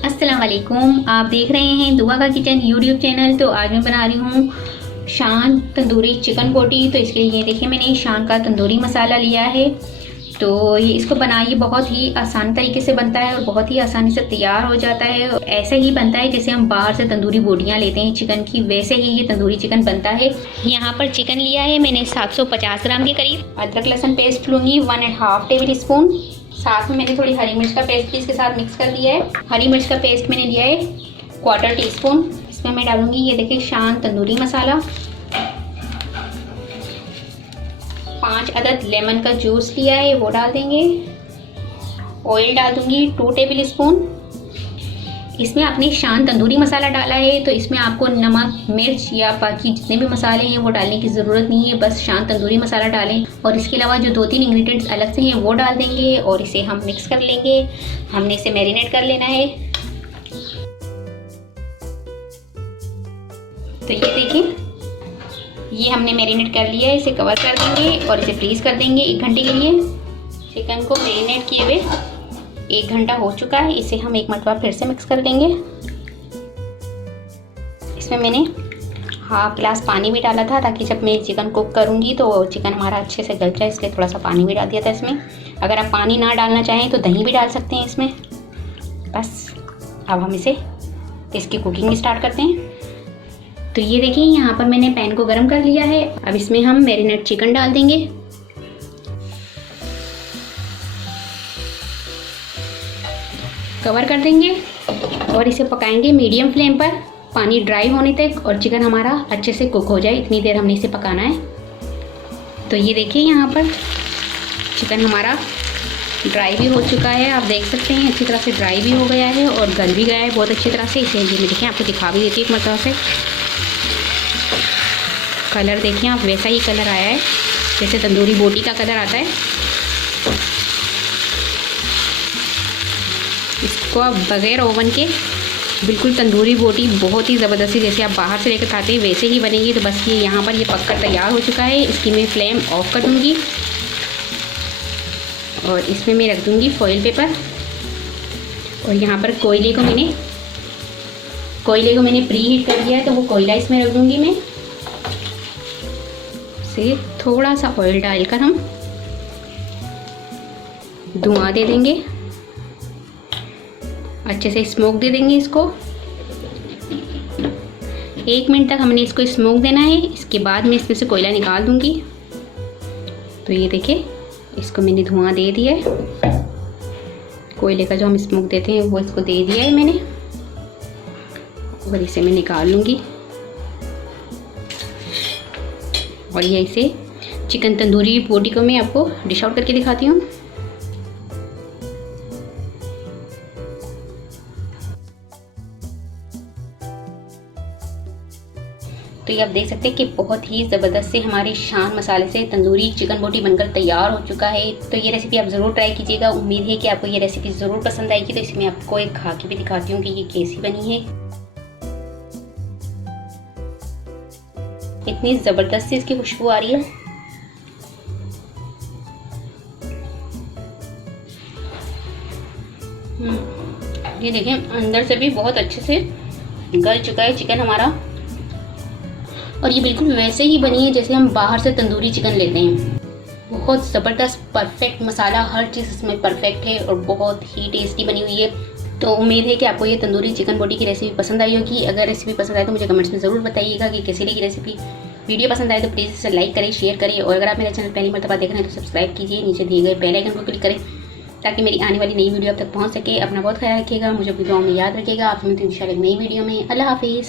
अस्सलाम वालेकुम। आप देख रहे हैं दुआ का किचन यूट्यूब चैनल। तो आज मैं बना रही हूँ शान तंदूरी चिकन बोटी। तो इसके लिए ये देखिए मैंने शान का तंदूरी मसाला लिया है। तो ये इसको बनाइए, बहुत ही आसान तरीके से बनता है और बहुत ही आसानी से तैयार हो जाता है। ऐसे ही बनता है जैसे हम बाहर से तंदूरी बोटियाँ लेते हैं चिकन की, वैसे ही ये तंदूरी चिकन बनता है। यहाँ पर चिकन लिया है मैंने 750 ग्राम के करीब। अदरक लहसुन पेस्ट लूँगी 1.5 टेबल स्पून। साथ में मैंने थोड़ी हरी मिर्च का पेस्ट भी इसके साथ मिक्स कर दिया है। हरी मिर्च का पेस्ट मैंने लिया है 1/4 टीस्पून। इसमें मैं डालूंगी ये देखिए शान तंदूरी मसाला। 5 अदद लेमन का जूस लिया है वो डाल देंगे। ऑयल डाल दूंगी 2 टेबल स्पून। इसमें आपने शान तंदूरी मसाला डाला है तो इसमें आपको नमक, मिर्च या बाकी जितने भी मसाले हैं वो डालने की ज़रूरत नहीं है, बस शान तंदूरी मसाला डालें। और इसके अलावा जो 2-3 इंग्रेडिएंट्स अलग से हैं वो डाल देंगे और इसे हम मिक्स कर लेंगे। हमने इसे मैरिनेट कर लेना है। तो ये देखिए ये हमने मैरिनेट कर लिया है। इसे कवर कर देंगे और इसे फ्रीज़ कर देंगे 1 घंटे के लिए। चिकन को मैरिनेट किए हुए 1 घंटा हो चुका है। इसे हम एक मरतबा फिर से मिक्स कर देंगे। इसमें मैंने 1/2 गिलास पानी भी डाला था ताकि जब मैं चिकन कुक करूँगी तो चिकन हमारा अच्छे से गल जाए, इसलिए थोड़ा सा पानी भी डाल दिया था इसमें। अगर आप पानी ना डालना चाहें तो दही भी डाल सकते हैं इसमें। बस अब हम इसकी कुकिंग स्टार्ट करते हैं। तो ये देखिए यहाँ पर मैंने पैन को गर्म कर लिया है। अब इसमें हम मैरिनेट चिकन डाल देंगे। कवर कर देंगे और इसे पकाएंगे मीडियम फ्लेम पर पानी ड्राई होने तक और चिकन हमारा अच्छे से कुक हो जाए, इतनी देर हमने इसे पकाना है। तो ये देखिए यहाँ पर चिकन हमारा ड्राई भी हो चुका है, आप देख सकते हैं अच्छी तरह से ड्राई भी हो गया है और गल भी गया है बहुत अच्छी तरह से। इसे ये देखिए आपको दिखा भी देती है एक मतलब से। कलर देखिए आप, वैसा ही कलर आया है जैसे तंदूरी बोटी का कलर आता है। इसको आप बगैर ओवन के बिल्कुल तंदूरी बोटी बहुत ही ज़बरदस्ती जैसे आप बाहर से लेकर खाते हैं वैसे ही बनेगी। तो बस ये यहाँ पर ये पककर तैयार हो चुका है। इसकी मैं फ्लेम ऑफ कर दूँगी और इसमें मैं रख दूँगी फॉइल पेपर। और यहाँ पर कोयले को मैंने प्री हीट कर दिया है तो वो कोयला इसमें रख दूँगी मैं। से थोड़ा सा ऑयल डालकर हम धुआं दे देंगे, अच्छे से स्मोक दे देंगे इसको। 1 मिनट तक हमने इसको स्मोक देना है। इसके बाद मैं इसमें से कोयला निकाल दूंगी। तो ये देखिए इसको मैंने धुआं दे दिया है, कोयले का जो हम स्मोक देते हैं वो इसको दे दिया है मैंने। और इसे मैं निकाल लूँगी और ये इसे चिकन तंदूरी बोटी को मैं आपको डिश आउट करके दिखाती हूँ। तो ये आप देख सकते हैं कि बहुत ही ज़बरदस्त से हमारी शान मसाले से तंदूरी चिकन बोटी बनकर तैयार हो चुका है। तो ये रेसिपी आप ज़रूर ट्राई कीजिएगा। उम्मीद है कि आपको ये रेसिपी ज़रूर पसंद आएगी। तो इसे मैं आपको एक खा के भी दिखाती हूँ कि ये कैसी बनी है। इतनी ज़बरदस्त से इसकी खुशबू आ रही है। ये देखिए अंदर से भी बहुत अच्छे से गल चुका है चिकन हमारा। और ये बिल्कुल वैसे ही बनी है जैसे हम बाहर से तंदूरी चिकन लेते हैं। बहुत ज़बरदस्त परफेक्ट मसाला, हर चीज़ इसमें परफेक्ट है और बहुत ही टेस्टी बनी हुई है। तो उम्मीद है कि आपको ये तंदूरी चिकन बोटी की रेसिपी पसंद आई होगी। अगर रेसिपी पसंद आए तो मुझे कमेंट्स में ज़रूर बताइएगा कि कैसी लगी रेसिपी। वीडियो पसंद आए तो प्लीज़ इसे लाइक करें, शेयर करें और अगर आप मेरे चैनल पहली मर्तबा देख रहे हैं तो सब्सक्राइब कीजिए। नीचे दिए गए बेल आइकन को क्लिक करें ताकि मेरी आने वाली नई वीडियो आप तक पहुँच सके। अपना बहुत ख्याल रखिएगा, मुझे अपनी दुआ में याद रखिएगा। आप मिलते हैं इंशाल्लाह एक नई वीडियो में। अल्लाह हाफिज़।